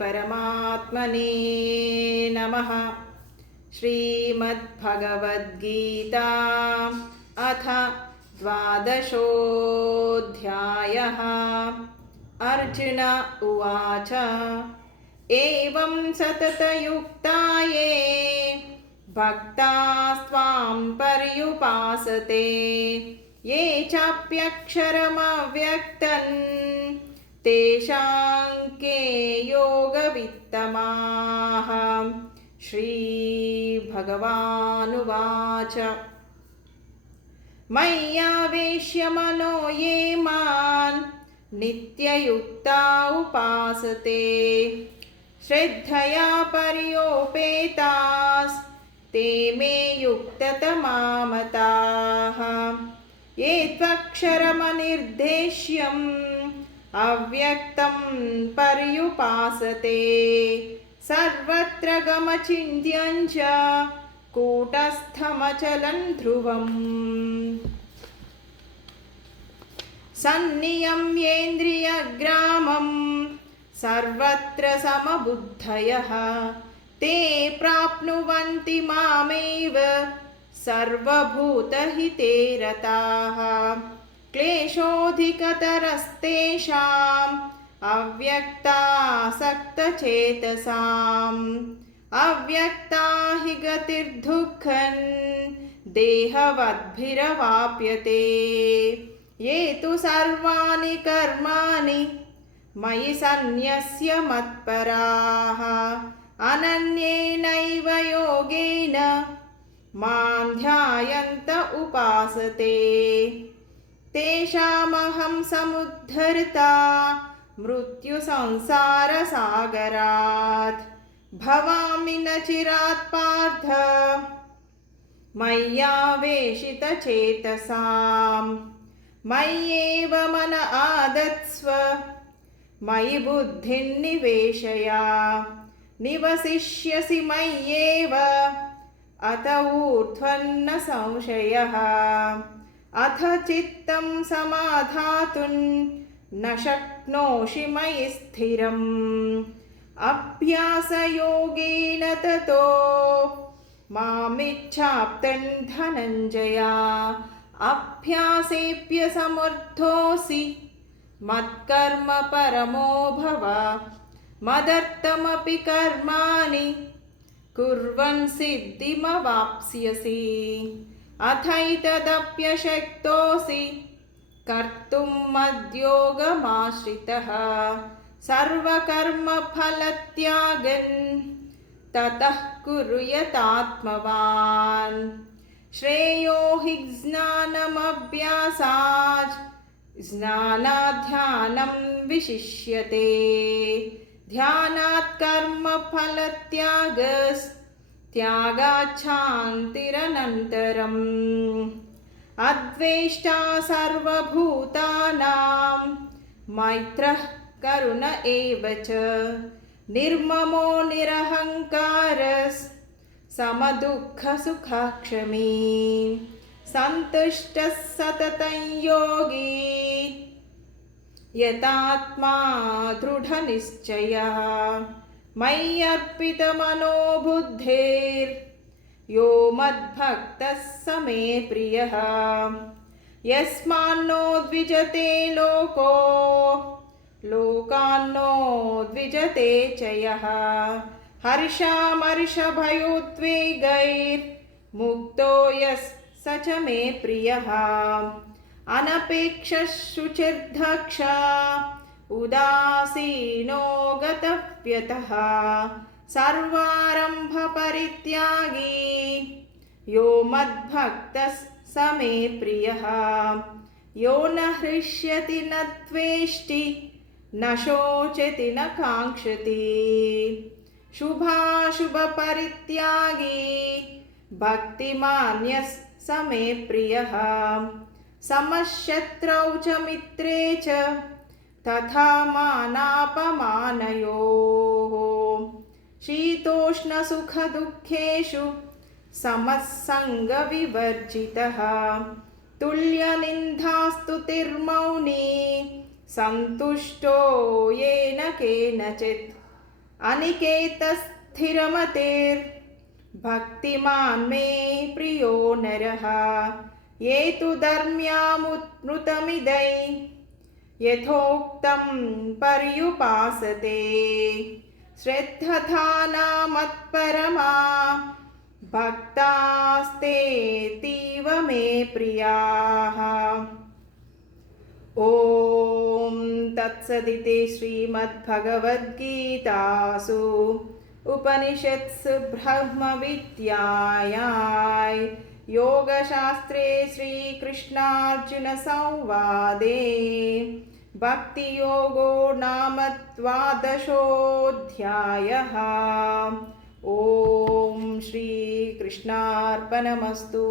परमात्मने नमः। श्रीमद्भगवद्गीता अथ 12 अर्जुन उवाच एवं सततयुक्ता ये भक्तास्त्वां पर्युपासते ये चाप्यक्षरमव्यक्तं तेषां के योगवित्तमाः। श्रीभगवानुवाच मय्यावेश्य मनो ये मां नित्ययुक्ता उपासते श्रद्धया पर्योपेतास्ते मे युक्ततमा ये त्वक्षरमनिर्देश्यम् अव्यक्तं पर्युपासते सर्वत्र गमचिन्त्यं च कूटस्थमचलं ध्रुवम् सन्नियम्येन्द्रियग्रामं सर्वत्र समबुद्धयः ते प्राप्नुवन्ति मामेव सर्वभूतहिते रताः। क्लेशोऽधिकतरस्तेषाम् अव्यक्तासक्तचेतसाम् अव्यक्ता हि गतिर्दुःखं देहवद्भिरवाप्यते ये तु सर्वाणि कर्माणि मयि सन्न्यस्य मत्पराः अनन्येनैव योगेन मां ध्यायन्त उपासते तेषामहं समुद्धर्ता मृत्युसंसारसागरात् भवामि न चिरात् पार्थ मय्यावेशितचेतसाम् मय्येव मन आदत्स्व मयि बुद्धिं निवेशय निवसिष्यसि मय्येव अत ऊर्ध्वन्न संशयः। अथ चित्तं समाधातुं न शक्नोषि मयि स्थिरम् अभ्यासयोगेन ततो मामिच्छाप्तुं धनञ्जय अभ्यासेऽप्यसमर्थोऽसि मत्कर्म परमो भव मदर्थमपि कर्माणि कुर्वन् सिद्धिमवाप्स्यसि अथैतदप्यशक्तोऽसि कर्तुं मद्योगमाश्रितः सर्वकर्मफलत्यागं ततः कुरु यतात्मवान्। श्रेयो हि ज्ञानमभ्यासात् ज्ञानाध्यानं विशिष्यते ध्यानात् कर्मफलत्यागात् शान्तिरनन्तरम्। अद्वेष्टा सर्वभूतानां मैत्रः करुण एव च निर्ममो निरहङ्कारः समदुःखसुखक्षमी सन्तुष्टः सततं योगी यतात्मा दृढनिश्चयः। मय्यर्पितमनो बुद्धिर्यो मद्भक्तः स मे प्रियः यस्मान्नो द्विजते लोको लोकान्नो द्विजते च यः हर्षामर्षभयोद्वेगैर्मुक्तो यः स च मे प्रियः अनपेक्षः शुचिर्दक्षः उदासीनो गतव्यतः सर्वारम्भपरित्यागी यो मद्भक्तः स मे प्रियः यो न हृष्यति न द्वेष्टि न शोचति न काङ्क्षति शुभाशुभपरित्यागी भक्तिमान्यः स मे प्रियः समशत्रौ च मित्रे च तथा मानापमानयोः शीतोष्णसुखदुःखेषु समः सङ्गविवर्जितः तुल्यनिन्दास्तुतिर्मौनी सन्तुष्टो येन केनचित् अनिकेतस्थिरमतेर्भक्तिमान् मे प्रियो नरः ये तु धर्म्यामृतमिदै यथोक्तं पर्युपासते श्रद्धधाना मत्परमा भक्तास्तेऽतीव मे प्रियाः। ॐ तत्सदिति श्रीमद्भगवद्गीतासु उपनिषत्सु ब्रह्मविद्यायां योगशास्त्रे श्रीकृष्णार्जुनसंवादे भक्तियोगो नाम द्वादशोऽध्यायः। ॐ श्रीकृष्णार्पणमस्तु।